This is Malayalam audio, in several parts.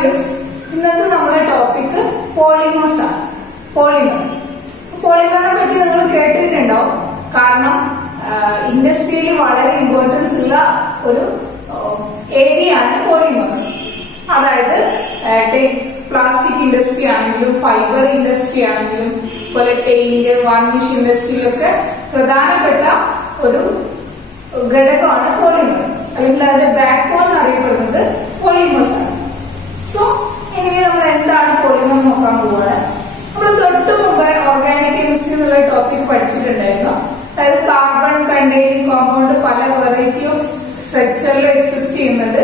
ഡിയേഴ്സ്, ഇന്നത്തെ നമ്മുടെ ടോപ്പിക് പോളിമേഴ്സ് ആണ്. പോളിമറിനെ പറ്റി നിങ്ങൾ കേട്ടിട്ടുണ്ടാവും. കാരണം ഇൻഡസ്ട്രിയിൽ വളരെ ഇമ്പോർട്ടൻസ് ഉള്ള ഒരു ഏരിയ ആണ് പോളിമേഴ്സ്. അതായത് പ്ലാസ്റ്റിക് ഇൻഡസ്ട്രി ആണെങ്കിലും ഫൈബർ ഇൻഡസ്ട്രി ആണെങ്കിലും പോലെ പെയിന്റ് വാർണിഷ് ഇൻഡസ്ട്രിയിലൊക്കെ പ്രധാനപ്പെട്ട ഒരു ഘടകമാണ് പോളിമർ, അല്ലെങ്കിൽ അതിന്റെ ബാക്ക് ബോൺ എന്നറിയപ്പെടുന്നത് പോളിമേഴ്സ് ആണ്. സോ ഇനി നമ്മൾ എന്താണ് പോളിമർ നോക്കാൻ പോവാണ്. നമ്മൾ തൊട്ട് മുമ്പ് ഓർഗാനിക് കെമിസ്ട്രി എന്നുള്ള ടോപ്പിക് പഠിച്ചിട്ടുണ്ടായിരുന്നു. അതായത് കാർബൺ കണ്ടെയ്നിങ് കോമ്പൗണ്ട് പല വെറൈറ്റി ഓഫ് സ്ട്രക്ചറിൽ എക്സിസ്റ്റ് ചെയ്യുന്നത്.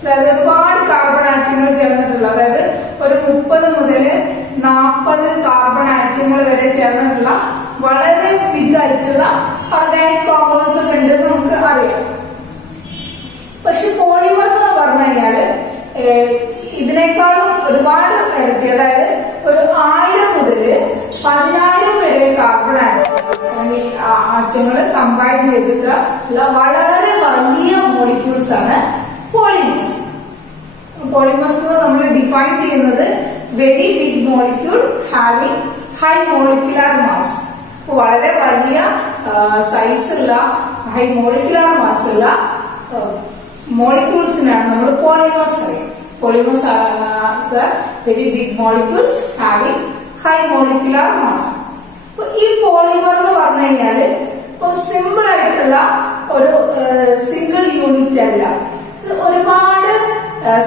അതായത് ഒരുപാട് കാർബൺ ആറ്റങ്ങൾ ചേർന്നിട്ടുള്ള, അതായത് ഒരു 30 മുതൽ 40 കാർബൺ ആറ്റങ്ങൾ വരെ ചേർന്നിട്ടുള്ള വളരെ ബിഗ് ആയിട്ടുള്ള ഓർഗാനിക് കോമ്പൗണ്ട്സ് ഒക്കെ ഉണ്ടെന്ന് നമുക്ക് അറിയാം. പക്ഷെ പോളിമർ എന്ന് പറഞ്ഞു കഴിഞ്ഞാല് ഇതിനേക്കാളും ഒരുപാട് ഇരട്ടി, അതായത് ഒരു 1000 മുതൽ 10000 വരെ കാർബൺ ആറ്റങ്ങൾ അല്ലെങ്കിൽ ആറ്റങ്ങൾ കമ്പൈൻ ചെയ്തിട്ടുള്ള വളരെ വലിയ മോളിക്യൂൾസ് ആണ് പോളിമേഴ്സ്. പോളിമേഴ്സ് നമ്മൾ ഡിഫൈൻ ചെയ്യുന്നത് very big molecule having high molecular mass. വളരെ വലിയ സൈസുള്ള ഹൈ മോളിക്കുലാർ മാസ് ഉള്ള മോളിക്യൂൾസിനാണ് നമ്മൾ പോളിമേഴ്സ് പറയും. Polymers are very big molecules having high molecular mass. ഈ പോളിമർ എന്ന് പറഞ്ഞു കഴിഞ്ഞാല് സിമ്പിൾ ആയിട്ടുള്ള ഒരു സിംഗിൾ യൂണിറ്റ് അല്ല. ഇത് ഒരുപാട്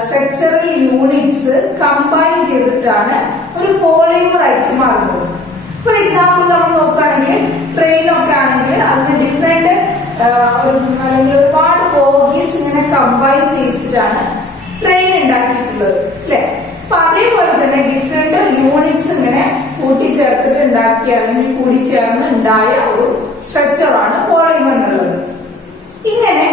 സ്ട്രക്ചറൽ യൂണിറ്റ്സ് കമ്പൈൻ ചെയ്തിട്ടാണ് ഒരു പോളിമർ ആയിട്ട് മാറുന്നത്. ഫോർ എക്സാമ്പിൾ നമ്മൾ നോക്കുകയാണെങ്കിൽ ട്രെയിനൊക്കെ ആണെങ്കിൽ അതിന് ഡിഫറെന്റ് അല്ലെങ്കിൽ ഒരുപാട് ബോഗീസ് ഇങ്ങനെ കമ്പൈൻ ചെയ്തിട്ടാണ് ട്രെയിൻ ഉണ്ടാക്കിയിട്ടുള്ളത്, അല്ലെ? അപ്പൊ അതേപോലെ തന്നെ ഡിഫറെന്റ് യൂണിറ്റ്സ് ഇങ്ങനെ കൂട്ടിച്ചേർത്തിട്ട് ഉണ്ടാക്കിയ അല്ലെങ്കിൽ കൂടിച്ചേർന്ന് ഉണ്ടായ ഒരു സ്ട്രക്ചറാണ് പോളിമർ എന്നുള്ളത്. ഇങ്ങനെ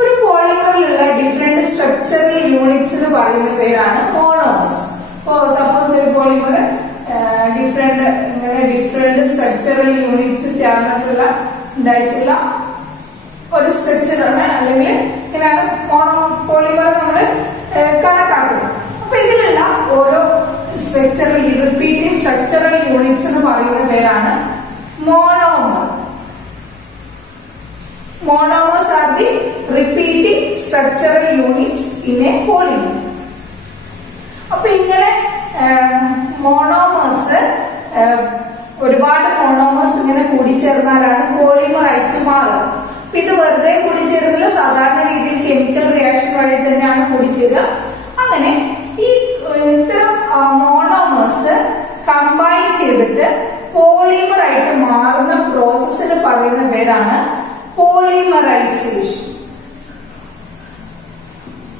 ഒരു പോളിമറിലുള്ള ഡിഫറെന്റ് സ്ട്രക്ചറൽ യൂണിറ്റ്സ് എന്ന് പറയുന്ന പേരാണ് മോണോമേഴ്സ്. സപ്പോസ് ഒരു പോളിമർ ഡിഫറെന്റ് സ്ട്രക്ചറൽ യൂണിറ്റ്സ് ചേർന്നിട്ടുള്ള ഉണ്ടായിട്ടുള്ള ഒരു സ്ട്രക്ചറാണ്, അല്ലെങ്കിൽ ഇങ്ങനെയാണ് പോളിമർ നമ്മൾ കണക്കാക്കുന്നത്. അപ്പൊ ഇതിലുള്ള ഓരോ റിപ്പീറ്റിംഗ് സ്ട്രക്ചറൽ യൂണിറ്റ്സ് എന്ന് പറയുന്ന പേരാണ് monomer. Monomers are the repeating structural units in a polymer. അപ്പൊ ഇങ്ങനെ മോണോമേഴ്സ് ഒരുപാട് മോണോമേഴ്സ് ഇങ്ങനെ കൂടിച്ചേർന്നാലാണ് പോളിമർ ആയിട്ട് മാറുക. അപ്പൊ ഇത് വെറുതെ കൂടിച്ചേരുന്നില്ല, സാധാരണ രീതിയിൽ കെമിക്കൽ റിയാക്ഷൻ വഴി തന്നെയാണ് കൂടിച്ചേരുക. അങ്ങനെ ഈ ഇത്തരം മോണോമേഴ്സ് കമ്പൈൻ ചെയ്തിട്ട് പോളിമർ ആയിട്ട് മാറുന്ന പ്രോസസ്സിന് പറയുന്ന പേരാണ് polymerization.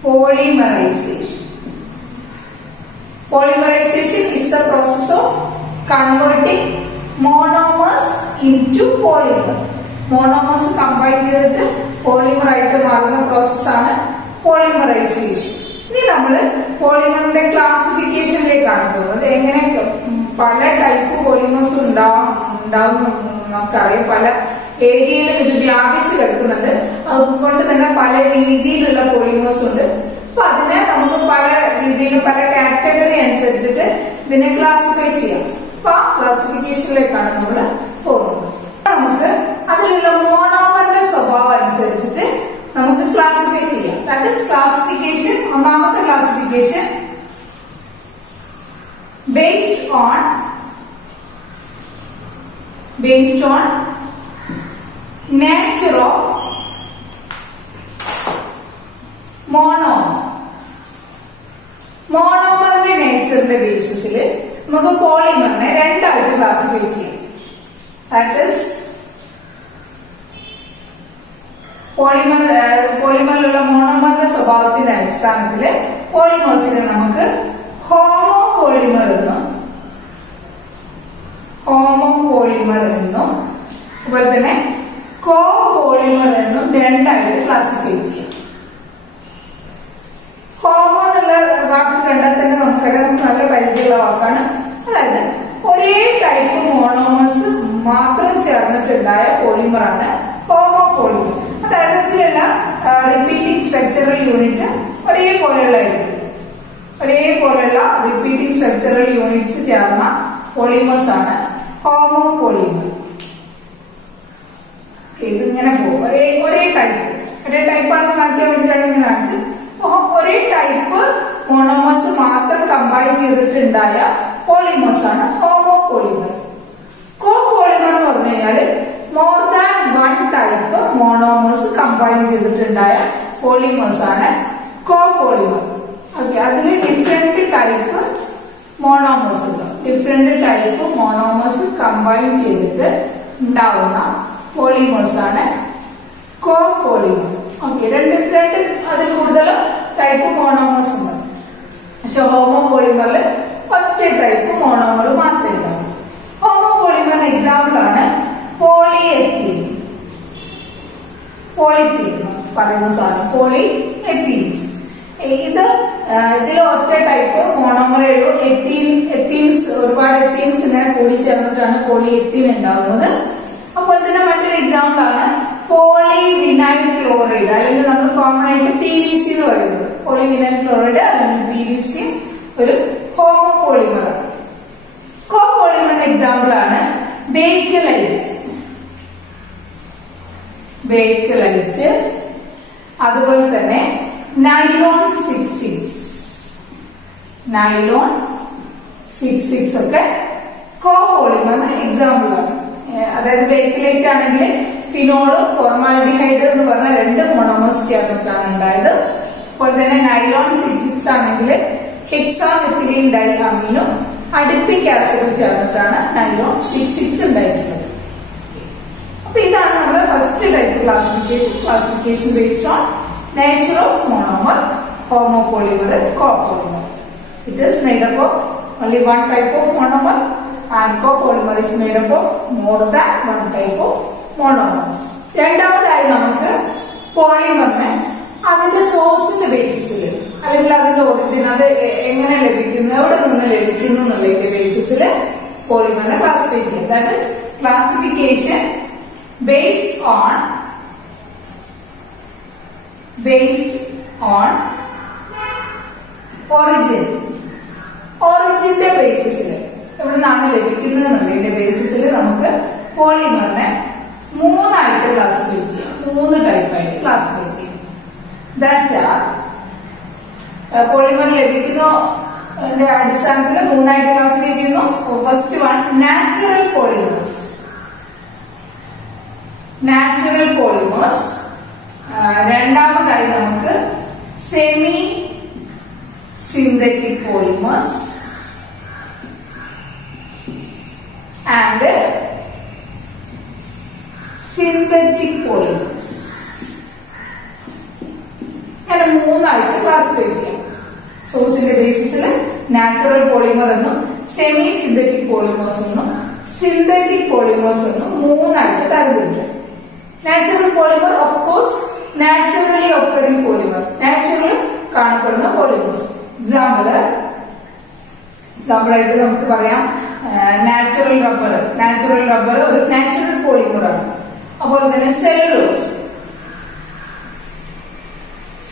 Polymerization is the process of converting monomers into polymer. Monomers combine ചെയ്തിട്ട് polymer ആയിട്ട് മാറുന്ന പ്രോസസ് ആണ് polymerization. ഇനി നമ്മള് പോളിമറിന്റെ ക്ലാസിഫിക്കേഷനിലേക്കാണ് പോകുന്നത്. എങ്ങനെ പല ടൈപ്പ് പോളിമേഴ്സ് ഉണ്ടാവും നമുക്കറിയാം. പല ഏരിയയിലും ഇത് വ്യാപിച്ചു കിടക്കുന്നുണ്ട്. അതുകൊണ്ട് തന്നെ പല രീതിയിലുള്ള പോളിമേഴ്സ് ഉണ്ട്. അപ്പൊ അതിനെ നമുക്ക് പല രീതിയിലും പല കാറ്റഗറി അനുസരിച്ചിട്ട് ഇതിനെ ക്ലാസിഫൈ ചെയ്യാം. അപ്പൊ ആ ക്ലാസിഫിക്കേഷനിലേക്കാണ് നമ്മൾ പോകുന്നത്. നമുക്ക് അതിലുള്ള മോണോമറിന്റെ സ്വഭാവം അനുസരിച്ചിട്ട് നമുക്ക് ക്ലാസിഫൈ ചെയ്യാം. That is classification. ഒന്നാമത്തെ classification based on nature of monomer. മോണോമറിന്റെ നേച്ചറിന്റെ ബേസിസിൽ നമുക്ക് പോളിമറിനെ രണ്ടായിട്ട് ക്ലാസിഫൈ ചെയ്യാം. ദാറ്റ് ഈസ് പോളിമറിലുള്ള മോണോമറിന്റെ സ്വഭാവത്തിന്റെ അടിസ്ഥാനത്തിൽ പോളിമേഴ്സിനെ നമുക്ക് ഹോമോ പോളിമർ എന്നും അതുപോലെ തന്നെ കോ പോളിമർ എന്നും രണ്ടായിട്ട് ക്ലാസിഫൈ ചെയ്യാം. ഹോമോ എന്നുള്ള വാക്ക് കണ്ടാൽ തന്നെ നമുക്കറിയാം, നല്ല പരിചയമുള്ള വാക്കാണ്. അതായത് ഒരേ ടൈപ്പ് മോണോമേഴ്സ് മാത്രം ചേർന്നിട്ടുണ്ടായ പോളിമറാണ് ഹോമോ പോളിമർ. അതായത് ഇതിലുള്ള റിപ്പീറ്റിംഗ് സ്ട്രക്ചറൽ യൂണിറ്റ് ഒരേപോലെയുള്ള ഒരേ ഒരേപോലെയുള്ള റിപ്പീറ്റിംഗ് സ്ട്രക്ചറൽ യൂണിറ്റ്സ് ചേർന്ന പോളിമേഴ്സ് ആണ് ഹോമോ പോളിമർ. ഇതിങ്ങനെ പോകും. ഒരേ ടൈപ്പാണെന്ന് കാണിക്കാൻ വേണ്ടിയിട്ടാണ് ഇങ്ങനെ കാണിച്ചത്. ഒരേ ടൈപ്പ് മോണോമേഴ്സ് മാത്രം കമ്പൈൻ ചെയ്തിട്ടുണ്ടായ പോളിമേഴ്സ് ആണ് ഹോമോ പോളിമർ. കോ പോളിമർ എന്ന് പറഞ്ഞു കഴിഞ്ഞാൽ more than one type monomers combine ചെയ്തിട്ടുണ്ടായ പോളിമേഴ്സ് ആണ് കോ പോളിമർ. ഓക്കെ, അതിൽ ഡിഫറെന്റ് ടൈപ്പ് മോണോമേഴ്സ് കമ്പൈൻ ചെയ്തിട്ട് ഉണ്ടാവുന്ന പോളിമേഴ്സ് ആണ് കോ പോളിമർ. ഓക്കെ, രണ്ട് അതിൽ കൂടുതൽ ടൈപ്പ് മോണോമേഴ്സ് ഉണ്ട്. പക്ഷെ ഹോമോ പോളിമറിൽ ഒറ്റ ടൈപ്പ് മോണോമർ മാത്രമേ ഉണ്ടാവും. ഹോമോ പോളിമറിന് എക്സാമ്പിൾ ആണ് പോളിഎത്തീൻ. പറയുന്ന സാധനം പോളിഎത്തീൻസ്. ഇതിൽ ഒറ്റ ടൈപ്പ് മോണോമറേ ഉള്ളൂ. എത്തീൻസ് ഒരുപാട് എത്തീൻസ് ഇങ്ങനെ കൂടി ചേർന്നിട്ടാണ് പോളിഎത്തീൻ ഉണ്ടാവുന്നത്. അപ്പോൾ തന്നെ മറ്റൊരു എക്സാമ്പിൾ ആണ് പോളിവിനൈൽ ക്ലോറൈഡ്, അല്ലെങ്കിൽ നമ്മൾ കോമൺ ആയിട്ട് PVC എന്ന് പറയുന്നത്. പോളിവിനൈൽ ക്ലോറൈഡ് അല്ലെങ്കിൽ PVC ഒരു ഹോമോ പോളിമർ. കോ പോളിമറിന്റെ എക്സാമ്പിൾ ആണ് ബേക്കലൈറ്റ്, അതുപോലെ തന്നെ നൈലോൺ 66 ഒക്കെ കോ പോളിമറിന് എക്സാമ്പിൾ ആണ്. അതായത് ബേക്കലൈറ്റ് ആണെങ്കിൽ ഫിനോളും ഫോർമാൽഡിഹൈഡ് എന്ന് പറഞ്ഞ രണ്ട് മോണോമേഴ്സ് ചേർന്നിട്ടാണ് ഉണ്ടായത്. അതുപോലെ തന്നെ നൈലോൺ 66 ആണെങ്കിൽ ഹെക്സാമെത്തിലീൻ ഡൈ അമീനും അഡിപ്പിക് ആസിഡും ചേർന്നിട്ടാണ് നൈലോൺ 66 ഉണ്ടായിട്ടുള്ളത്. അപ്പൊ ഇതാണ് നമ്മുടെ first type classification based on nature of monomer, homopolymer, copolymer. It is made up of only one type of monomer, and copolymer is made up of more than one type of monomers. രണ്ടാമതായി നമുക്ക് പോളിമറിനെ അതിന്റെ സോഴ്സിന്റെ ബേസിസിൽ അല്ലെങ്കിൽ അതിന്റെ ഒറിജിൻ, അത് എങ്ങനെ ലഭിക്കുന്നു, എവിടെ നിന്ന് ലഭിക്കുന്നു എന്നുള്ളതിന്റെ ബേസിസിൽ പോളിമറിനെ ക്ലാസിഫൈ ചെയ്യും. That is classification based on ഒറിജിന്റെ ബേസിസിൽ എവിടെ നിന്നാണ് ലഭിക്കുന്നത് എന്നുള്ളതിന്റെ ബേസിസിൽ നമുക്ക് പോളിമറിനെ മൂന്നായിട്ട് ക്ലാസിഫൈ ചെയ്യാം. 3 ടൈപ്പായിട്ട് ക്ലാസിഫൈ ചെയ്യാം. പോളിമർ ലഭിക്കുന്ന അടിസ്ഥാനത്തിൽ 3ആയിട്ട് ക്ലാസിഫൈ ചെയ്യുന്നു. First one natural polymers. രണ്ടാമതായി നമുക്ക് semi synthetic polymers and synthetic polymers. അങ്ങനെ 3ആയിട്ട് ക്ലാസിഫൈ ചെയ്യാം. സോഴ്സിന്റെ ബേസിസിൽ നാച്ചുറൽ പോളിമർ എന്നും സെമി സിന്തറ്റിക് പോളിമേഴ്സ് എന്നും സിന്തറ്റിക് പോളിമേഴ്സ് എന്നും 3ആയിട്ട് തരംതിരിക്കാം. Natural polymer of course naturally occurring polymer, natural കാണപ്പെടുന്ന പോളിമേഴ്സ്. എക്സാമ്പിളായിട്ട് നമുക്ക് പറയാം നാച്ചുറൽ റബ്ബർ ഒരു നാച്ചുറൽ പോളിമർ ആണ്. അതുപോലെ തന്നെ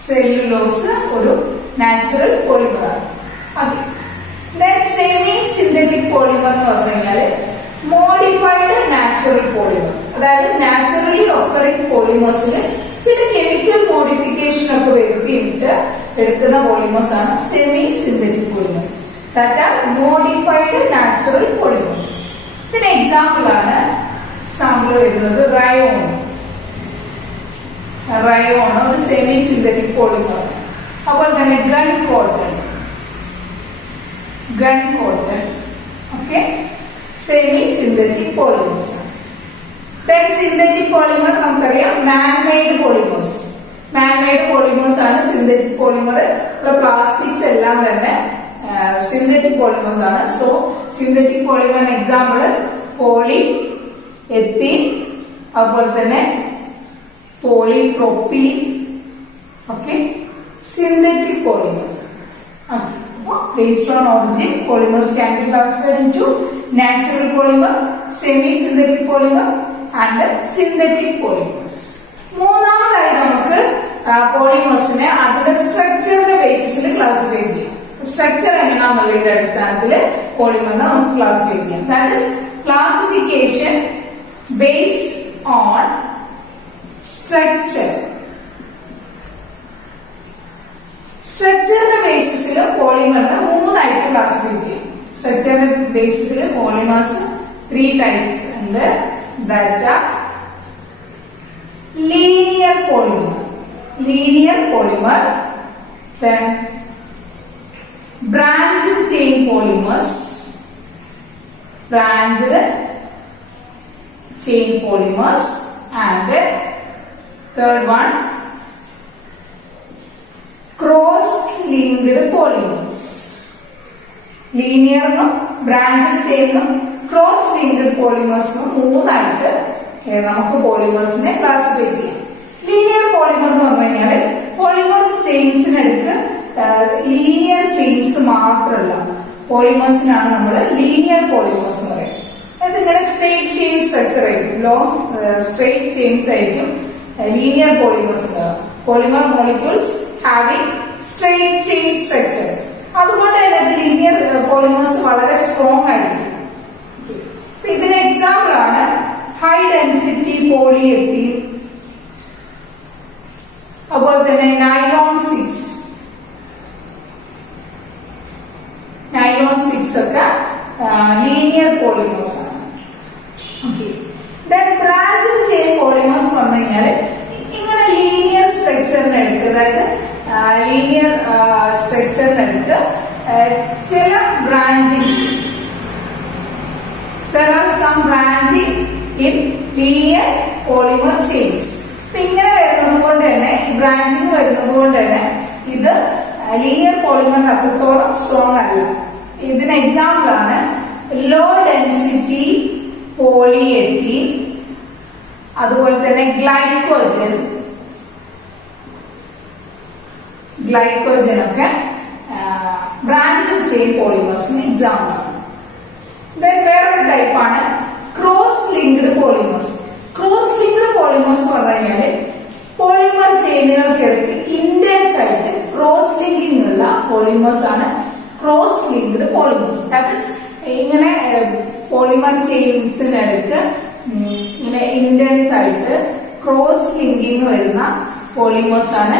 സെല്ലുലോസ് ഒരു നാച്ചുറൽ പോളിമർ ആണ്. സെമി സിന്തറ്റിക് പോളിമർ എന്ന് പറഞ്ഞു കഴിഞ്ഞാൽ മോഡിഫൈഡ് നാച്ചുറൽ പോളിമർ, അതായത് നാച്ചുറലി ഒക്കറിംഗ് പോളിമേഴ്സിൽ ചില കെമിക്കൽ മോഡിഫിക്കേഷൻ ഒക്കെ വരുത്തിയിട്ട് എടുക്കുന്ന പോളിമേഴ്സ് ആണ് semi synthetic polymers. That are modified natural polymers. ഇതിന് എക്സാമ്പിൾ വരുന്നത് റയോൺ ഒരു സെമി സിന്തറ്റിക് പോളിമർ. അതുപോലെ തന്നെ gun cotton okay semi synthetic polymers. Synthetic polymer നമുക്കറിയാം മാൻമെയ്ഡ് പോളിമേഴ്സ് ആണ് സിന്തറ്റിക് പോളിമർ. പ്ലാസ്റ്റിക്സ് എല്ലാം തന്നെ സിന്തറ്റിക് പോളിമേഴ്സ് ആണ്. സോ സിന്തറ്റിക് പോളിമറിന് എക്സാമ്പിൾ പോളിഎത്തീൻ, അതുപോലെ തന്നെ polypropene okay synthetic polymers. Based on origin, polymers can be classified into natural polymer, semi-synthetic polymer and synthetic polymers. മൂന്നാമതായി നമുക്ക് പോളിമേഴ്സിനെ അതിന്റെ സ്ട്രക്ചറിന്റെ ബേസിസിൽ ക്ലാസിഫൈ ചെയ്യാം. സ്ട്രക്ചർ എങ്ങനെയാണെന്നുള്ളതിന്റെ അടിസ്ഥാനത്തിൽ പോളിമറിനെ നമുക്ക് ക്ലാസിഫൈ ചെയ്യാം. That is classification based on structure. സ്ട്രക്ചറിന്റെ ബേസിസിൽ പോളിമറിനെ 3 ആയിട്ട് ക്ലാസിഫൈ ചെയ്യും. സ്ട്രക്ചറിന്റെ ബേസിസിൽ പോളിമേഴ്സ് 3 ടൈപ്സ് ഉണ്ട്. That are linear polymer, then branched chain polymers, and third one cross-linked polymers. Linear no, branched chain no, cross-linked polymers no, 3 ആയിട്ട് നമുക്ക് പോളിമേഴ്സിനെ ക്ലാസിഫൈ ചെയ്യാം. ലീനിയർ പോളിമർ എന്ന് പറഞ്ഞു കഴിഞ്ഞാൽ പോളിമർ ചെയിൻസിനടുക്ക് ലീനിയർ ചെയിൻസ് മാത്രമല്ല, പോളിമേഴ്സിനാണ് നമ്മൾ ലീനിയർ പോളിമേഴ്സ് എന്ന് പറയുന്നത്. അതിങ്ങനെ സ്ട്രെയിറ്റ് ചെയിൻ സ്ട്രക്ചർ ആയിരിക്കും, ലോങ് സ്ട്രെയിറ്റ് ചെയിൻസ് ആയിരിക്കും ലീനിയർ പോളിമേഴ്സ് ഉണ്ടാവുക. Polymer molecules having straight chain structure. അതുകൊണ്ട് തന്നെ ഇത് ലീനിയർ പോളിമേഴ്സ് വളരെ സ്ട്രോങ് ആയിരിക്കും. ഇതിന് എക്സാമ്പിൾ ആണ് ഹൈ ഡെൻസിറ്റി പോളിയെത്തീൻ, അതുപോലെ തന്നെ നൈലോൺ 6 ഒക്കെ ലീനിയർ പോളിമേഴ്സ് ആണ്. ബ്രാഞ്ചഡ് ചെയിൻ പോളിമേഴ്സ് എന്ന് പറഞ്ഞു കഴിഞ്ഞാൽ ഇങ്ങനെ ലീനിയർ സ്ട്രക്ചറിനടുത്ത്, അതായത് ലീനിയർ സ്ട്രക്ചറിനടുത്ത് ചില ബ്രാഞ്ചിങ്സ്, there are some branching in linear polymer chains. ഇങ്ങനെ വരുന്നത് കൊണ്ട് തന്നെ, ബ്രാഞ്ചിങ് വരുന്നത് കൊണ്ട് തന്നെ ഇത് ലീനിയർ പോളിമറിന് അത്രത്തോളം സ്ട്രോങ് അല്ല. ഇതിന് എക്സാമ്പിൾ ആണ് ലോ ഡെൻസിറ്റി പോളിയെത്തീൻ, അതുപോലെ തന്നെ ഗ്ലൈക്കോജൻ ഒക്കെ ബ്രാഞ്ചഡ് ചെയിൻ പോളിമേഴ്സിന് എക്സാമ്പിൾ ആണ്. വേറൊരു ടൈപ്പാണ് cross linked polymers. Cross linked polymers പറഞ്ഞു കഴിഞ്ഞാല് പോളിമർ ചെയിനുകൾക്കിടയ്ക്ക് ഇന്റൻസ് ആയിട്ട് ക്രോസ് ലിങ്കിങ് ഉള്ള പോളിമേഴ്സ് ആണ് cross linked polymers. That is ഇങ്ങനെ പോളിമർ ചെയിൻസിനിടയ്ക്ക് ഇങ്ങനെ ഇന്റൻസ് ആയിട്ട് ക്രോസ് ലിങ്കിങ് വരുന്ന പോളിമേഴ്സ് ആണ്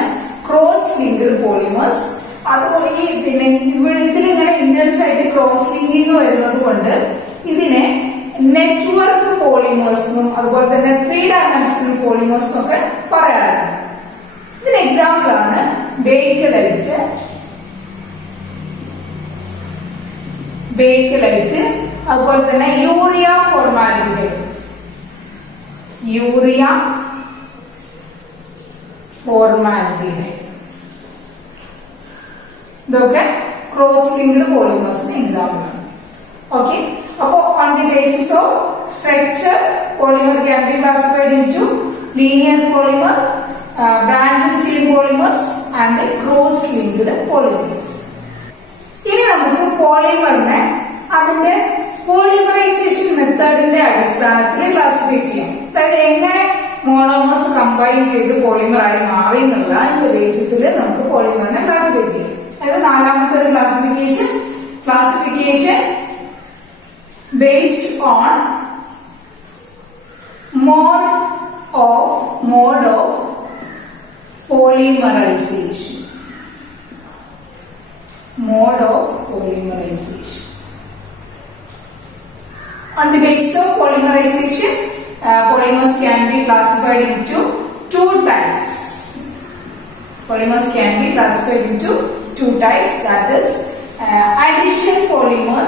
ക്രോസ് ലിങ്ക്ഡ് പോളിമേഴ്സ്. അതുപോലെ ഈ പിന്നെ ഇതിലിങ്ങനെ ഇന്റൻസ് ആയിട്ട് ക്രോസ് ലിങ്കിങ് വരുന്നത് കൊണ്ട് ഇതിനെ നെറ്റ്വർക്ക് പോളിമേഴ്സ് എന്നും അതുപോലെ തന്നെ 3 ഡയമെൻഷണൽ പോളിമേഴ്സ് എന്നൊക്കെ പറയാറുണ്ട്. ഇതിന് എക്സാമ്പിൾ ആണ് ബേക്കലൈറ്റ്, അതുപോലെ തന്നെ യൂറിയ ഫോർമാൽഡിഹൈഡ്, ഇതൊക്കെ ക്രോസ് ലിങ്ക്ഡ് പോളിമേഴ്സിന് എക്സാമ്പിൾ ആണ്. ഓക്കെ, അപ്പോൾ on the basis of structure, polymer can be classified into linear polymer, branched chain polymers and cross-linked polymers. ഇനി നമുക്ക് പോളിമറിനെ അതിന്റെ പോളിമറൈസേഷൻ മെത്തേഡിന്റെ അടിസ്ഥാനത്തിൽ ക്ലാസിഫൈ ചെയ്യാം. അതായത് എങ്ങനെ മോണോമേഴ്സ് കമ്പൈൻ ചെയ്ത് പോളിമറായി മാറി എന്നുള്ള ബേസിസിൽ നമുക്ക് പോളിമറിനെ ക്ലാസിഫൈ ചെയ്യാം. അതായത് നാലാമത്തെ ഒരു classification based on mode of polymerization. On the basis of polymerization, polymers can be classified into 2 types. That is addition polymer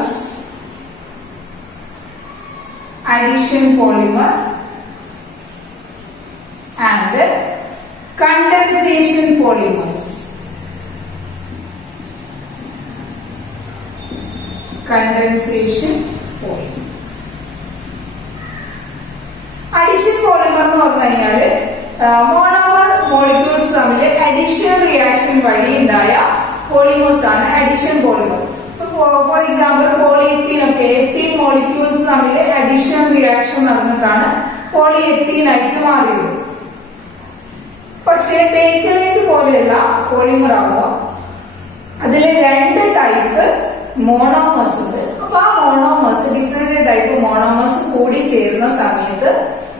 and condensation polymers. Addition polymer എന്ന് പറഞ്ഞു കഴിഞ്ഞാല് മോണോമർ മോളിക്യൂൾസ് തമ്മിൽ അഡിഷൻ റിയാക്ഷൻ വഴി ഉണ്ടായ പോളിമേഴ്സ് ആണ് അഡിഷൻ പോളിമർ. ഫോർ എക്സാമ്പിൾ പോളിയെത്തീൻ ഒക്കെ എത്തീൻ മോളിക്യൂൾസ് തമ്മിൽ അഡിഷൻ റിയാക്ഷൻ നടന്നിട്ടാണ് പോളിയെത്തീൻ ആയിട്ട് മാറിയത്. പക്ഷേ ബേക്കലേറ്റ് പോലെയുള്ള പോളിമർ ആകുമ്പോൾ അതില് 2 ടൈപ്പ് മോണോമേഴ്സ് ഉണ്ട്. അപ്പൊ ആ മോണോമേഴ്സ് ഡിഫറെന്റ് ടൈപ്പ് മോണോമേഴ്സ് കൂടി ചേരുന്ന സമയത്ത്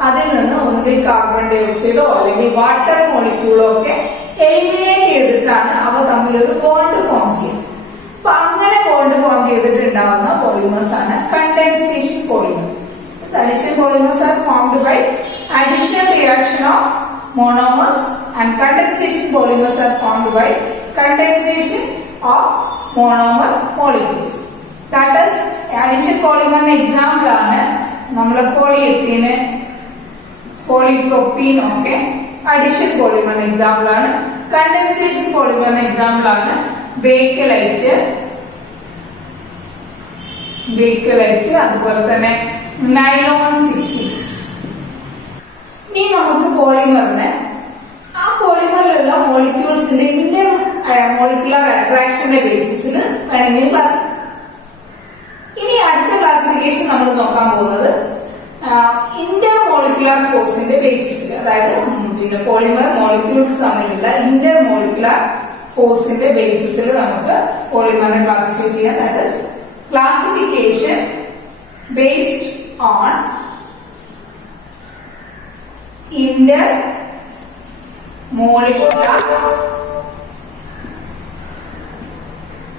അതിൽ നിന്ന് ഒന്നുകിൽ കാർബൺ ഡൈ ഓക്സൈഡോ അല്ലെങ്കിൽ വാട്ടർ മോളിക്യൂളോ ഒക്കെ എലിമിനേറ്റ് ചെയ്തിട്ടാണ് അവ തമ്മിലൊരു ബോണ്ട് ഫോം ചെയ്യുന്നത്. അപ്പൊ അങ്ങനെ ബോണ്ട് ഫോം ചെയ്തിട്ടുണ്ടാവുന്ന പോളിമേഴ്സ് ആണ് condensation polymer. Addition polymers are formed by additional reaction of monomers, and condensation polymers are formed by condensation of monomer molecules. That is, addition polymer example ആണ് നമ്മൾ പോളിയെത്തീന്, പോളിപ്രോപ്പീൻ ഒക്കെ addition polymer example ആണ്. condensation polymer example ആണ് ബേക്കലൈറ്റ്, അതുപോലെ തന്നെ നൈലോൺ 66. ഇനി നമുക്ക് പോളിമറിന് ആ പോളിമറിലുള്ള മോളിക്യൂൾസിന്റെ ഇന്റർ മോളിക്കുലർ അട്രാക്ഷന്റെ ബേസിസിൽ വേണമെങ്കിൽ ക്ലാസ്. ഇനി അടുത്ത ക്ലാസിഫിക്കേഷൻ നമ്മൾ നോക്കാൻ പോകുന്നത് ഇന്റർ മോളിക്കുലർ ഫോഴ്സിന്റെ ബേസിസിൽ, അതായത് പിന്നെ പോളിമർ മോളിക്യൂൾസ് തമ്മിലുള്ള ഇന്റർ മോളിക്കുലർ ഫോഴ്സിന്റെ ബേസിസിൽ നമുക്ക് പോളിമറിനെ ക്ലാസിഫൈ ചെയ്യാം. That is classification based on intermolecular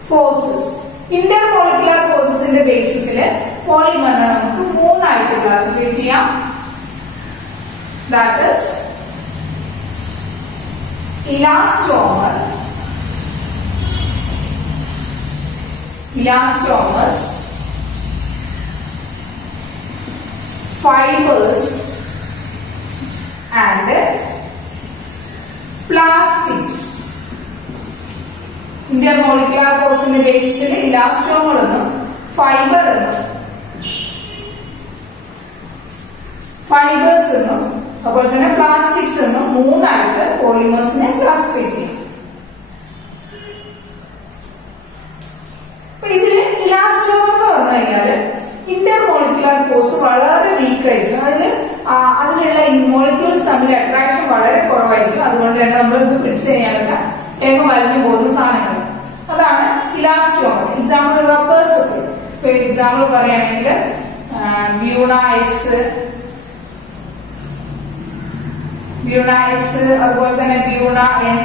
forces. Intermolecular forces in the basis polymer നമുക്ക് മൂന്നായിട്ട് ക്ലാസിഫൈ ചെയ്യാം. That is elastomers, fibers and plastics. Intermolecular force in the basis elastomer എന്നും ഫൈബർ എന്നും ഫൈബേഴ്സ് എന്നും അതുപോലെ തന്നെ പ്ലാസ്റ്റിക്സ് എന്നും മൂന്നായിട്ട് പോളിമേഴ്സിനെ ക്ലാസിഫൈ ചെയ്യും. അപ്പൊ ഇതില് ഇലാസ്റ്റോമർ എന്ന് പറഞ്ഞു കഴിഞ്ഞാല് ഇന്റർമോളിക്കുലർ ഫോഴ്സ് വളരെ വീക്ക് ആയിരിക്കും. അതിലുള്ള മോളിക്യൂൾസ് തമ്മിൽ അട്രാക്ഷൻ വളരെ കുറവായിരിക്കും. അതുകൊണ്ട് തന്നെ നമ്മൾ ഇത് പിടിച്ചു കഴിഞ്ഞാലൊക്കെ വേഗം വലിഞ്ഞു പോകുന്ന സാധനങ്ങൾ. അതാണ് ഇലാസ്റ്റോമർ. എക്സാമ്പിൾ റബ്ബേഴ്സ് ഒക്കെ. ഇപ്പൊ എക്സാമ്പിൾ പറയുകയാണെങ്കിൽ ബ്യൂണ എസ്, അതുപോലെ തന്നെ ബ്യൂണ എൻ,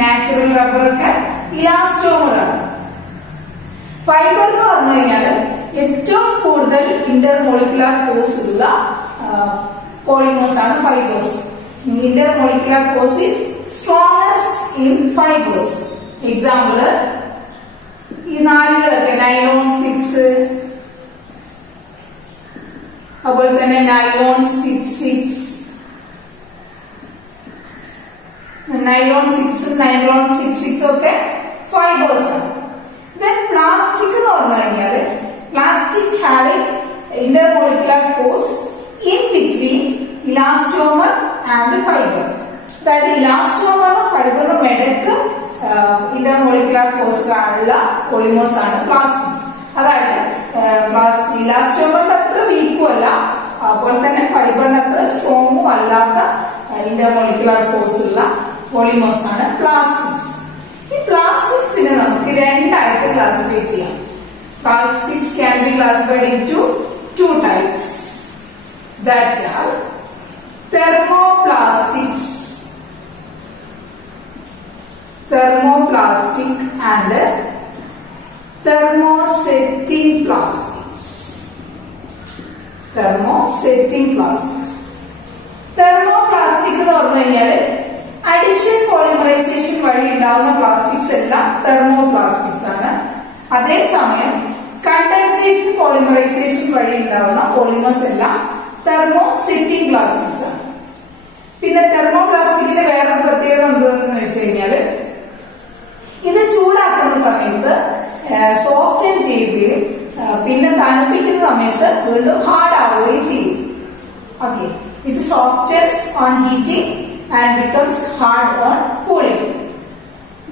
നാച്ചുറൽ റബ്ബർ ഒക്കെ ഇലാസ്റ്റോമർ ആണ്. ഫൈബർ എന്ന് പറഞ്ഞു കഴിഞ്ഞാൽ ഏറ്റവും കൂടുതൽ ഇന്റർമോളിക്കുലർ ഫോഴ്സ് ഉള്ള പോളിമേഴ്സ് ആണ് fibres. Intermolecular force is strongest in fibres. Example ഈ നാലുകളൊക്കെ നൈലോൺ 6, അതുപോലെ തന്നെ നൈലോൺ 66, നൈലോൺ 66 ഒക്കെ ഫൈബേഴ്സ് ആണ്. പ്ലാസ്റ്റിക് എന്ന് പറഞ്ഞു കഴിഞ്ഞാല് plastic having intermolecular force in between elastomer and fibre. അതായത് ഇലാസ്റ്റോമറും ഫൈബറും ഇടയ്ക്ക് ഇന്റർമോളിക്കുലർ ഫോഴ്സ് ഉള്ള പോളിമേഴ്സ് ആണ് പ്ലാസ്റ്റിക്സ്. അതായത് ഇലാസ്റ്റോമറിന്റെ അത്ര വീക്കും അല്ല, അതുപോലെ തന്നെ ഫൈബറിന്റെ അത്ര സ്ട്രോങ്ങും അല്ലാത്ത ഇന്റർമോളിക്കുലർ ഫോഴ്സ് ഉള്ള പോളിമേഴ്സ് ആണ് പ്ലാസ്റ്റിക്സ്. ഈ പ്ലാസ്റ്റിക്സിനെ നമുക്ക് രണ്ടായിട്ട് ക്ലാസിഫൈ ചെയ്യാം. Plastics can be classified into two types, that are thermoplastic and thermosetting plastics. Thermoplastic എന്ന് പറഞ്ഞു കഴിഞ്ഞാൽ അഡിഷൻ പോളിമറൈസേഷൻ വഴി ഉണ്ടാകുന്ന പ്ലാസ്റ്റിക്സ് എല്ലാം തെർമോപ്ലാസ്റ്റിക്സ് ആണ്. അതേസമയം കണ്ടൻസേഷൻ പോളിമറൈസേഷൻ വഴി ഉണ്ടാകുന്ന പോളിമേഴ്സ് എല്ലാം തെർമോസെറ്റിംഗ് പ്ലാസ്റ്റിക്സ് ആണ്. പിന്നെ തെർമോപ്ലാസ്റ്റിക്കിന്റെ വേറൊരു പ്രത്യേകത എന്താണെന്ന് വെച്ച് കഴിഞ്ഞാല് ഇത് ചൂടാക്കുന്ന സമയത്ത് സോഫ്റ്റൻ ചെയ്യുകയും പിന്നെ തണുപ്പിക്കുന്ന സമയത്ത് വീണ്ടും ഹാർഡ് ആവുകയും ചെയ്യും. Okay, it softens on heating and becomes hard on cooling.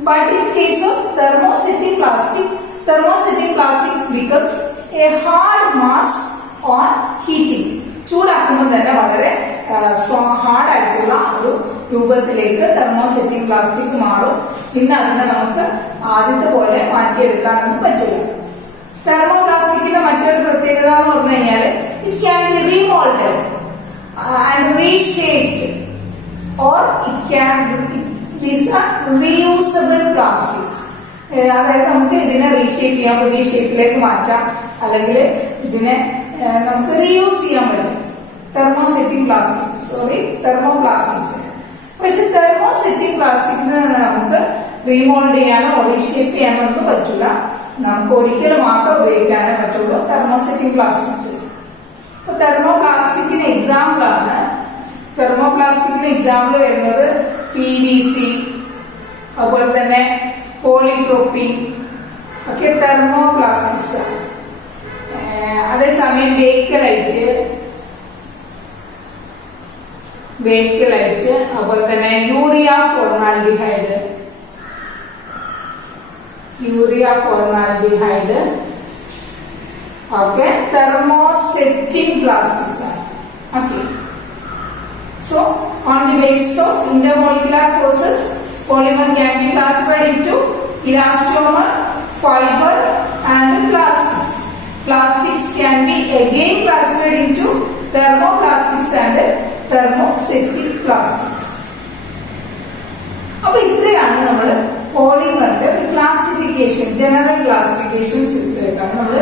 But in case of thermosetting plastic becomes a hard mass on heating. ചൂടാക്കുമ്പോൾ തന്നെ വളരെ സ്ട്രോങ് ഹാർഡ് ആയിട്ടുള്ള ഒരു രൂപത്തിലേക്ക് തെർമോസെറ്റിംഗ് പ്ലാസ്റ്റിക് മാറും. പിന്നെ അതിനെ നമുക്ക് ആദ്യത്തെ പോലെ മാറ്റിയെടുക്കാനൊന്നും പറ്റില്ല. തെർമോപ്ലാസ്റ്റിക്കിന്റെ മറ്റൊരു പ്രത്യേകത എന്ന് പറഞ്ഞു കഴിഞ്ഞാൽ it can be remoulded and reshaped or these are reusable plastics. അതായത് നമുക്ക് ഇതിനെ റീഷേപ്പ് ചെയ്യാം, പുതിയ ഷേപ്പിലേക്ക് മാറ്റാം, അല്ലെങ്കിൽ ഇതിനെ നമുക്ക് റീയൂസ് ചെയ്യാൻ പറ്റും. തെർമോപ്ലാസ്റ്റിക്സ്. പക്ഷെ തെർമോസെറ്റിംഗ് പ്ലാസ്റ്റിക്സിന് നമുക്ക് റീമോൾഡ് ചെയ്യാനോ റീഷേപ്പ് ചെയ്യാനോ ഒന്നും പറ്റില്ല. നമുക്ക് ഒരിക്കലും മാത്രം ഉപയോഗിക്കാനേ പറ്റുള്ളൂ തെർമോസെറ്റിംഗ് പ്ലാസ്റ്റിക്സ്. ഇപ്പൊ തെർമോപ്ലാസ്റ്റിക്കിന് എക്സാമ്പിൾ വരുന്നത് PVC, അതുപോലെ തന്നെ പോളിപ്രോപ്പീൻ ഒക്കെ തെർമോപ്ലാസ്റ്റിക്സ് ആണ്. അതേസമയം ബേക്കലൈറ്റ്, അതുപോലെ തന്നെ യൂറിയ ഫോർമാൽഡിഹൈഡ് ഒക്കെ തെർമോസെറ്റിംഗ് പ്ലാസ്റ്റിക്സ് ആണ്. Okay. So, on the basis of intermolecular forces, polymer can be classified into elastomer, fiber, and plastics. Plastics can be again classified into thermoplastics and thermosetting plastics. അപ്പോൾ ഇത്രയാണ് നമ്മൾ പോളിമറിന്റെ ക്ലാസിഫിക്കേഷൻ, ജനറൽ ക്ലാസിഫിക്കേഷൻസ്. ഇത്രയൊക്കെയാണ് നമ്മൾ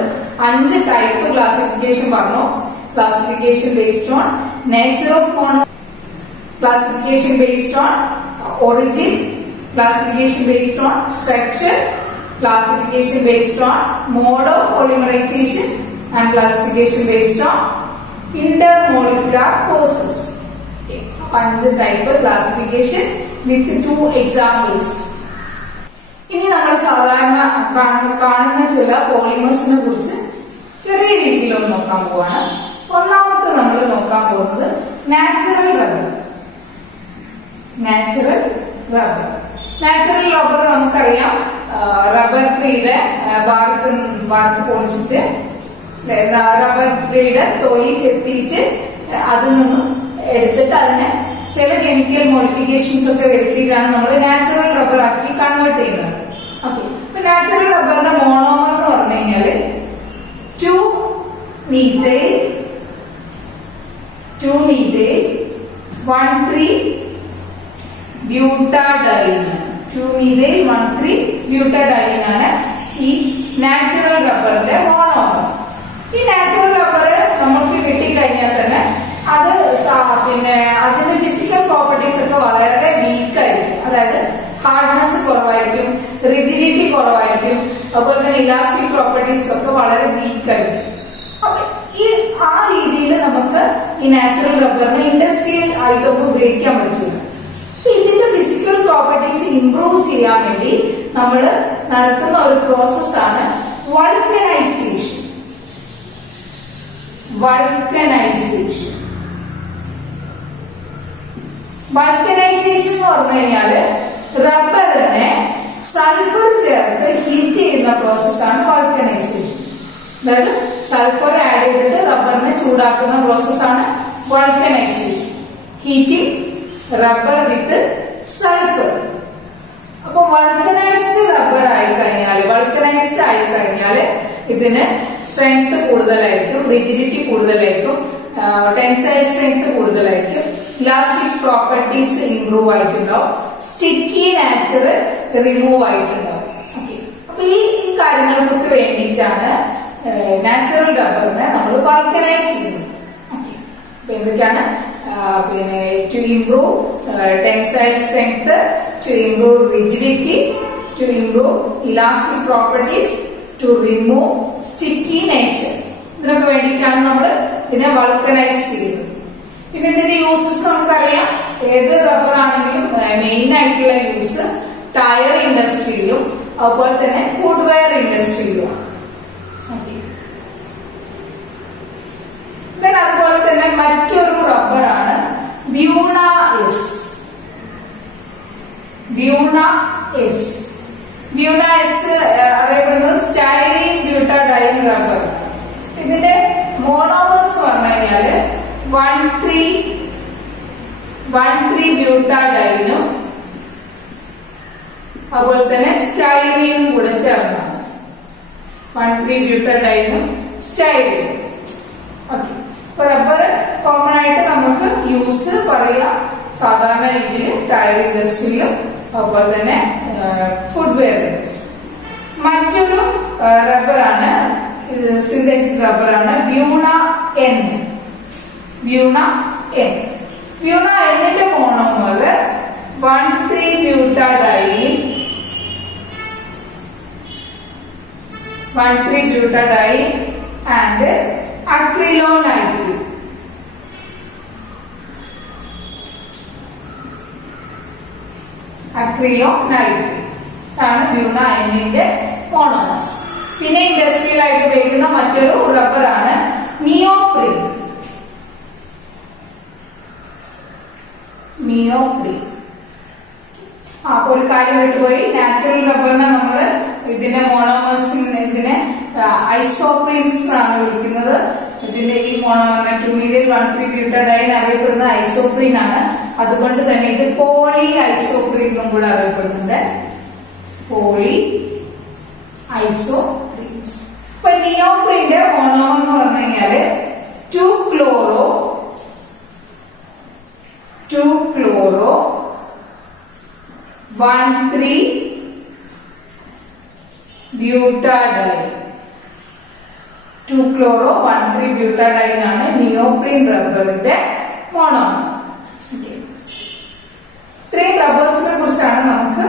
5 ടൈപ്പ് ക്ലാസിഫിക്കേഷൻ പറഞ്ഞു. Classification based on nature of mono, classification based on origin, classification based on structure, classification based on mode of polymerization, and classification based on intermolecular forces. Okay. 5 type classification with 2 examples. ഇനി നമ്മൾ സാധാരണ കാണുന്ന ചില പോളിമേഴ്സിനെ കുറിച്ച് ചെറിയ രീതിയിൽ ഒന്ന് നോക്കാൻ പോവാണ്. ഒന്നാമത്തെ നമ്മൾ നോക്കാൻ പോകുന്നത് നാച്ചുറൽ റബ്ബർ നമുക്കറിയാം. റബ്ബർ ട്രീയുടെ ബാർക്ക് പൊളിച്ചിട്ട് റബ്ബർ ട്രീയുടെ തൊലി ചെത്തിയിട്ട് അതിൽ നിന്നും എടുത്തിട്ട് അതിനെ ചില കെമിക്കൽ മോഡിഫിക്കേഷൻസ് ഒക്കെ വരുത്തിയിട്ടാണ് നമ്മൾ നാച്ചുറൽ റബ്ബർ ആക്കി കൺവേർട്ട് ചെയ്യുന്നത്. ഓക്കെ. ഇപ്പൊ നാച്ചുറൽ റബ്ബറിന്റെ മോണോമർ എന്ന് പറഞ്ഞു കഴിഞ്ഞാല് 2-methyl 1,3-butadiene ആണ് ഈ നാച്ചുറൽ റബ്ബറിന്റെ മോണോമർ. ഈ നാച്ചുറൽ റബ്ബർ നമുക്ക് കിട്ടിക്കഴിഞ്ഞാൽ തന്നെ അത് പിന്നെ അതിന്റെ ഫിസിക്കൽ പ്രോപ്പർട്ടീസ് ഒക്കെ വളരെ വീക്ക് ആയിരിക്കും. അതായത് ഹാർഡ്നെസ് കുറവായിരിക്കും, റിജിഡിറ്റി കുറവായിരിക്കും, അതുപോലെ തന്നെ ഇലാസ്റ്റിക് പ്രോപ്പർട്ടീസ് ഒക്കെ വളരെ വീക്ക് ആയിരിക്കും. അപ്പൊ ആ രീതിയിൽ നമുക്ക് ഈ നാച്ചുറൽ റബ്ബറിനെ ഇൻഡസ്ട്രിയൽ ആയിട്ടൊന്നും ഉപയോഗിക്കാൻ പറ്റില്ല. ഇതിന്റെ ഫിസിക്കൽ പ്രോപ്പർട്ടീസ് ഇംപ്രൂവ് ചെയ്യാൻ വേണ്ടി നമ്മൾ നടത്തുന്ന ഒരു പ്രോസസ്സാണ് വൾക്കനൈസേഷൻ. വൾക്കനൈസേഷൻ എന്ന് പറഞ്ഞു കഴിഞ്ഞാല് റബ്ബറിനെ സൾഫർ ചേർത്ത് ഹീറ്റ് ചെയ്യുന്ന പ്രോസസ്സാണ് വൾക്കനൈസേഷൻ. അതായത് സൾഫർ ആഡ് ചെയ്തിട്ട് റബ്ബറിനെ ചൂടാക്കുന്ന പ്രോസസ്സാണ് വൾക്കനൈസേഷൻ. ഹീറ്റിംഗ് റബ്ബർ വിത്ത് സൾഫർ. അപ്പൊ വൾക്കനൈസ്ഡ് ആയിക്കഴിഞ്ഞാല് ഇതിന് സ്ട്രെങ്ത് കൂടുതലായിരിക്കും, റിജിഡിറ്റി കൂടുതലായിരിക്കും, ടെൻസൈൽ സ്ട്രെങ്ത് കൂടുതലായിരിക്കും, ഇലാസ്റ്റിക് പ്രോപ്പർട്ടീസ് ഇംപ്രൂവ് ആയിട്ടുണ്ടാവും, സ്റ്റിക്കി നാച്ചർ റിമൂവ് ആയിട്ടുണ്ടാവും. ഓക്കെ. അപ്പൊ ഈ കാര്യങ്ങൾക്കൊക്കെ വേണ്ടിയിട്ടാണ് നാച്ചുറൽ റബ്ബറിനെ നമ്മൾ വൾക്കനൈസ് ചെയ്യുന്നത്. ഓക്കെ. അപ്പൊ എന്തൊക്കെയാണ് പിന്നെ to improve tensile strength, to improve rigidity, to improve elastic properties, to remove sticky nature. ഇതിനൊക്കെ വേണ്ടിയിട്ടാണ് നമ്മൾ ഇതിനെ വൾക്കനൈസ് ചെയ്യുന്നത്. പിന്നെ ഇതിന്റെ യൂസസ് നമുക്കറിയാം. ഏത് റബ്ബർ ആണെങ്കിലും മെയിൻ ആയിട്ടുള്ള യൂസ് ടയർ ഇൻഡസ്ട്രിയിലും അതുപോലെ തന്നെ ഫുഡ് വെയർ ഇൻഡസ്ട്രിയിലുമാണ്. അതുപോലെ തന്നെ മറ്റൊരു റബ്ബറാണ് ബ്യൂണ എസ് അറിയപ്പെടുന്നത് സ്റ്റൈറീൻ ബ്യൂട്ടാഡൈൻ റബ്ബർ. ഇതിന്റെ മോണോമേഴ്സ് പറഞ്ഞു കഴിഞ്ഞാല് 1,3-ബ്യൂട്ടാഡൈനും അതുപോലെ തന്നെ സ്റ്റൈറീനും കൂടെ ചേർന്നാണ് 1,3-ബ്യൂട്ടഡൈനും സ്റ്റൈറീനും. ഓക്കെ, റബ്ബർ കോമൺ ആയിട്ട് നമുക്ക് യൂസ് പറയാം സാധാരണ രീതിയിൽ ടയർ ഇൻഡസ്ട്രിയിലും അതുപോലെ തന്നെ ഫുഡ്വെയർ ഇൻഡസ്ട്രി. മറ്റൊരു റബ്ബറാണ്, സിന്തറ്റിക് റബ്ബറാണ് Buna N. Buna N. Buna എന്നിന്റെ മോണോമർ 1,3-ബ്യൂട്ടഡൈൻ 1,3-ബ്യൂട്ടഡൈൻ ആൻഡ് അക്രിലോനൈട്രിൻ. അക്രിലോനൈട്രിൻ ആണ് ബ്യൂണ എന്നിന്റെ മോണോമേഴ്സ്. പിന്നെ ഇൻഡസ്ട്രിയലായിട്ട് ഉപയോഗിക്കുന്ന മറ്റൊരു റബ്ബറാണ് നിയോപ്രീൻ. നിയോപ്രീൻ. അപ്പൊ ഒരു കാര്യം വിട്ടുപോയി, നാച്ചുറൽ റബ്ബറിനെ നമ്മള് ഇതിന്റെ മോണോമേഴ്സിന് ഇതിനെ ഐസോപ്രീൻസ് എന്നാണ് വിളിക്കുന്നത്. ഇതിന്റെ ഈ മോണോമറിനെ 2,methyl-1,3-ബ്യൂട്ടഡൈൻ അറിയപ്പെടുന്നത് ഐസോപ്രീൻ ആണ്. അതുകൊണ്ട് തന്നെ ഇത് പോളി ഐസോപ്രീൻ എന്നും കൂടെ അറിയപ്പെടുന്നുണ്ട്. പോളി ഐസോപ്രീൻസ്. അപ്പൊ നിയോപ്രീന്റെ മോണോമർ എന്ന് പറഞ്ഞു കഴിഞ്ഞാല് 2-chloro 1,3-butadiene 2-chloro 1,3-butadiene ആണ് നിയോപ്രീൻ റബ്ബറിന്റെ മോണോമർ. ഇത്രയും റബ്ബേഴ്സിനെ കുറിച്ചാണ് നമുക്ക്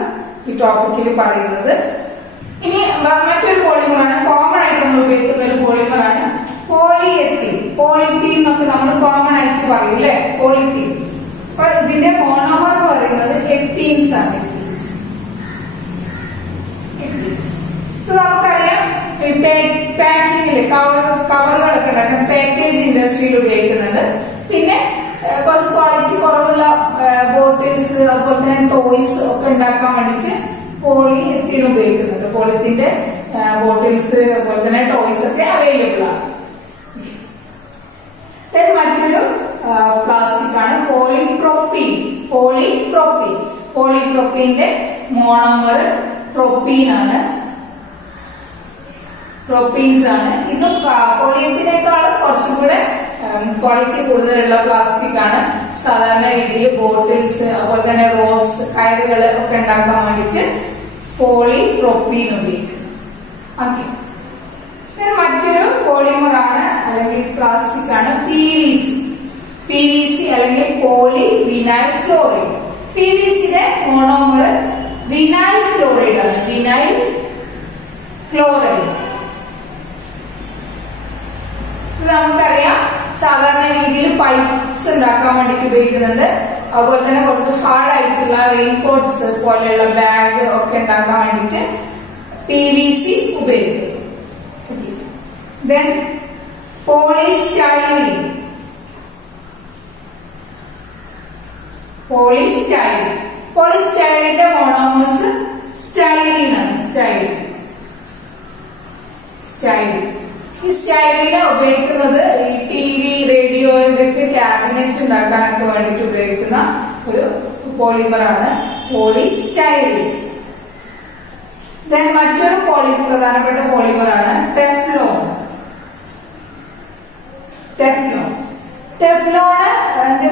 ഈ ടോപ്പിക്കിൽ പറയുന്നത്. ഇനി മറ്റൊരു പോളിമറാണ്, കോമൺ ആയിട്ട് നമ്മൾ ഉപയോഗിക്കുന്ന ഒരു പോളിമറാണ് പോളിയെത്തീൻ. പോളിത്തീൻ എന്നൊക്കെ നമ്മൾ കോമൺ ആയിട്ട് പറയും അല്ലെ, പോളിത്തീൻ. അപ്പൊ ഇതിന്റെ മോണോമർ എന്ന് പറയുന്നത് എത്തീൻസ് ആണ്. ഇത് നമുക്കറിയാം പാക്കിങ്ങില് കവറുകളൊക്കെ ഉണ്ടാക്കാൻ പാക്കേജ് ഇൻഡസ്ട്രിയിൽ ഉപയോഗിക്കുന്നുണ്ട്. പിന്നെ കുറച്ച് ക്വാളിറ്റി കുറവുള്ള ബോട്ടിൽസ് അതുപോലെ തന്നെ ടോയ്സ് ഒക്കെ ഉണ്ടാക്കാൻ വേണ്ടിട്ട് പോളിയെത്തീൻ ഉപയോഗിക്കുന്നുണ്ട്. പോളിത്തിന്റെ ബോട്ടിൽസ് അതുപോലെ തന്നെ ടോയ്സ് ഒക്കെ അവൈലബിൾ ആണ്. മറ്റൊരു പ്ലാസ്റ്റിക് ആണ് പോളിപ്രോപ്പീൻ. പോളിപ്രോപ്പീന്റെ മോണോമർ പ്രൊപ്പീൻ ആണ്, പ്രൊപ്പീൻസ് ആണ്. ഇത് പോളിയെത്തിനേക്കാളും കുറച്ചും കൂടെ ക്വാളിറ്റി കൂടുതലുള്ള പ്ലാസ്റ്റിക് ആണ്. സാധാരണ രീതിയിൽ ബോട്ടിൽസ് അതുപോലെ തന്നെ റോഡ്സ് കയറുകൾ ഒക്കെ ഉണ്ടാക്കാൻ വേണ്ടിട്ട് പോളിപ്രോപ്പീൻ ഉപയോഗിക്കുന്നു. ഓക്കെ, മറ്റൊരു പോളിമർ ആണ് അല്ലെങ്കിൽ പ്ലാസ്റ്റിക് ആണ് PVC അല്ലെങ്കിൽ പോളി വിനൈൽ ക്ലോറൈഡ്. PVCയുടെ മോണോമർ വിനൈൽ ക്ലോറൈഡ് ആണ്. വിനൈൽ ക്ലോറൈഡ് ഇത് നമുക്കറിയാം സാധാരണ രീതിയിൽ പൈപ്പ്സ് ഉണ്ടാക്കാൻ വേണ്ടിട്ട് ഉപയോഗിക്കുന്നുണ്ട്. അതുപോലെ തന്നെ കുറച്ച് ഹാർഡ് ആയിട്ടുള്ള റെയിൻകോട്ട്സ് പോലെയുള്ള ബാഗ് ഒക്കെ ഉണ്ടാക്കാൻ വേണ്ടിട്ട് PVC ഉപയോഗിക്കുന്നു. Then polystyrene. Polystyreneന്റെ മോണോമേഴ്സ് സ്റ്റൈറീൻ ആണ്. ഈ സ്റ്റൈറീനെ ഉപയോഗിക്കുന്നത് ഈ TV, റേഡിയോയുടെ ഒക്കെ ക്യാബിനറ്റ് ഉണ്ടാക്കാനൊക്കെ വേണ്ടിട്ട് ഉപയോഗിക്കുന്ന ഒരു പോളിമറാണ് പോളിസ്റ്റൈറീൻ. മറ്റൊരു പ്രധാനപ്പെട്ട പോളിമറാണ് ടെഫ്ലോൺ. ടെഫ്ലോണ്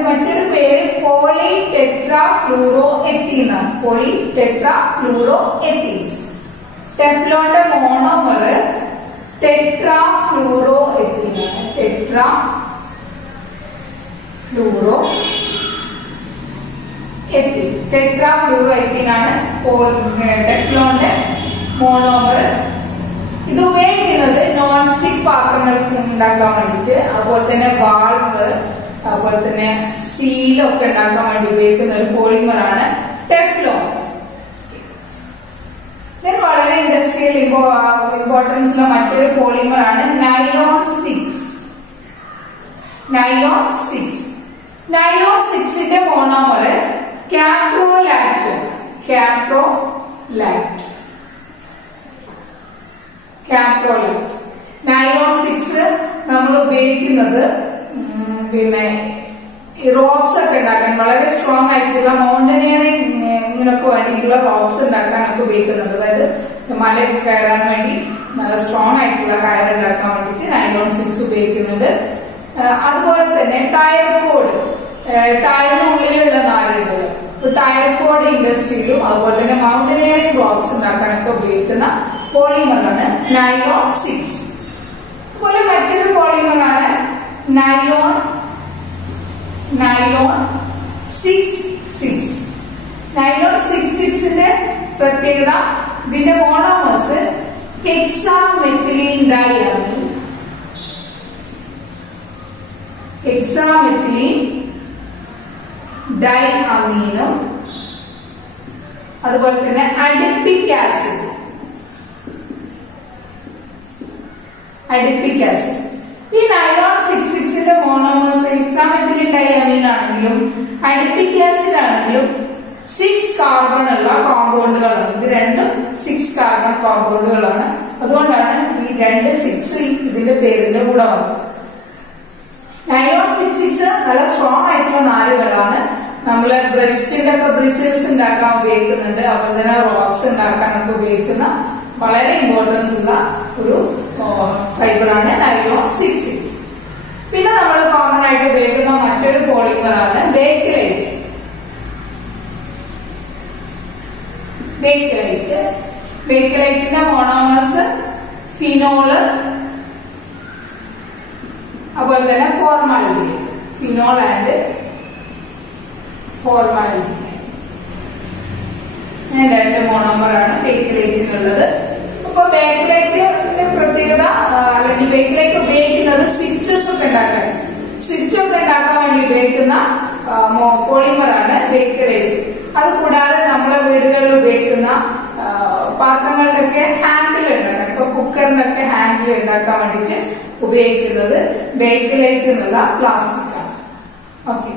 മറ്റൊരു പേര് പോളിടെട്രാഫ്ലൂറോഎത്തീൻ ആണ്. പോളിടെട്രാഫ്ലൂറോഎത്തീൻസ്. ടെഫ്ലോണിന്റെ മോണോമർ ടെട്രാഫ്ലൂറോഎത്തീൻ ആണ്. ടെട്രാഫ്ലൂറോഎത്തീൻ ആണ് ടെഫ്ലോണിന്റെ മോണോമർ. ഇത് ഉപയോഗിക്കുന്നത് നോൺ സ്റ്റിക് പാത്രങ്ങൾ ഉണ്ടാക്കാൻ വേണ്ടിട്ട്, അതുപോലെ തന്നെ വാൾവ്, അതുപോലെ തന്നെ സീലൊക്കെ ഉണ്ടാക്കാൻ വേണ്ടി ഉപയോഗിക്കുന്ന ഒരു പോളിമറാണ് ടെഫ്ലോൺ. വളരെ ഇൻഡസ്ട്രിയൽ ഇമ്പോർട്ടൻസ് ഉള്ള മറ്റൊരു പോളിമറാണ് നൈലോൺ 6. നൈലോൺ 6ന്റെ മോണോമർ കാപ്രോലൈറ്റ്. നൈലോൺ 6 നമ്മൾ ഉപയോഗിക്കുന്നത് പിന്നെ ഈ റോഡ്സ് ഒക്കെ ഉണ്ടാക്കാൻ വളരെ സ്ട്രോങ് ആയിട്ടുള്ള മൗണ്ടനിയറിംഗ് ക്ലൈംബിങ്ങിനൊക്കെ വേണ്ടിയിട്ടുള്ള റോക്സ് ഉണ്ടാക്കാനൊക്കെ ഉപയോഗിക്കുന്നുണ്ട്. അതായത് മലയൊക്കെ കയറാൻ വേണ്ടി നല്ല സ്ട്രോങ് ആയിട്ടുള്ള കയർ ഉണ്ടാക്കാൻ വേണ്ടിയിട്ട് നൈലോൺ 6 ഉപയോഗിക്കുന്നുണ്ട്. അതുപോലെ തന്നെ ടയർ കോഡ്, ടയറിനുള്ളിലുള്ള നാരുണ്ടല്ലോ, ടയർ കോഡ് ഇൻഡസ്ട്രിയിലും അതുപോലെ തന്നെ മൗണ്ടനിയറിംഗ് ബ്ലോക്സ് ഉണ്ടാക്കാനൊക്കെ ഉപയോഗിക്കുന്ന പോളിമറാണ് നൈലോൺ 6. അതുപോലെ മറ്റൊരു പോളിമറാണ് നൈലോൺ 6,6. നൈലോൺ 6,6ന്റെ പ്രത്യേകത ഇതിന്റെ മോണോമേഴ്സ് ഹെക്സാമെത്തിലീൻ ഡൈഅമീൻ, ഹെക്സാമെത്തിലീൻ ഡൈഅമീനും അതുപോലെ തന്നെ അഡിപ്പിക് ആസിഡ്, അഡിപ്പിക് ആസിഡ്. ഈ നൈലോൺ 6,6ന്റെ മോണോമേഴ്സ് ഹെക്സാമെത്തിലീൻ ഡൈഅമീൻ ആണെങ്കിലും അഡിപ്പിക് ആസിഡ് ആണെങ്കിലും 6 കാർബൺ ഉള്ള കോമ്പൗണ്ടുകളാണ്. ഇത് രണ്ടും 6 കാർബൺ കോമ്പൗണ്ടുകളാണ്. അതുകൊണ്ടാണ് ഈ 2 6 ഇതിന്റെ പേരിന്റെ കൂടെ വന്നത്. നൈലോൺ 6,6 നല്ല സ്ട്രോങ് ആയിട്ടുള്ള നാരുകളാണ്. നമ്മള് ബ്രഷിന്റെ ഒക്കെ ബ്രിസിൽസ് ഉണ്ടാക്കാൻ ഉപയോഗിക്കുന്നുണ്ട്. അതുപോലെ തന്നെ റോക്സ് ഉണ്ടാക്കാനൊക്കെ ഉപയോഗിക്കുന്ന വളരെ ഇമ്പോർട്ടൻസ് ഉള്ള ഒരു ഫൈബറാണ് നൈലോൺ 6,6. പിന്നെ നമ്മൾ കോമൺ ആയിട്ട് ഉപയോഗിക്കുന്ന മറ്റൊരു പോളിമറാണ് ബേക്കലൈറ്റ്. ബേക്കലൈറ്റിന്റെ മോണോമേഴ്സ് ഫിനോള് അതുപോലെ തന്നെ ഫോർമാലിഡിഹൈഡ്, ഫിനോൾ ആൻഡ് ഫോർമാലിഡിഹൈഡ്. രണ്ട് മോണോമറാണ് ബേക്കലൈറ്റിനുള്ളത്. അപ്പൊ ബേക്കലൈറ്റിന്റെ പ്രത്യേകത അല്ലെങ്കിൽ ബേക്കലൈറ്റ് ഉപയോഗിക്കുന്നത് സ്വിച്ചസ് ഒക്കെ ഉണ്ടാക്കാൻ, സ്വിച്ചൊക്കെ ഉണ്ടാക്കാൻ വേണ്ടി ഉപയോഗിക്കുന്ന പോളിമറാണ് ബേക്കലൈറ്റ്. അത് കൂടാതെ നമ്മുടെ വീടുകളിൽ ഉപയോഗിക്കുന്ന പാത്രങ്ങളിലൊക്കെ ഹാൻഡിൽ ഉണ്ടാക്കാൻ, ഇപ്പൊ കുക്കറിനൊക്കെ ഹാൻഡിൽ ഉണ്ടാക്കാൻ വേണ്ടിയിട്ട് ഉപയോഗിക്കുന്നത് ബേക്കലൈറ്റ് എന്നുള്ള പ്ലാസ്റ്റിക് ആണ്. ഓക്കെ,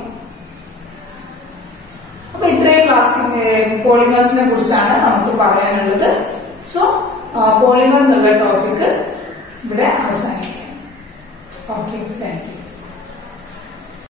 അപ്പൊ ഇത്രയും പ്ലാസ്റ്റിക് പോളിമേഴ്സിനെ കുറിച്ചാണ് നമുക്ക് പറയാനുള്ളത്. സോ പോളിമർ എന്നുള്ള ടോപ്പിക് ഇവിടെ അവസാനിക്കാം. Okay, thank you.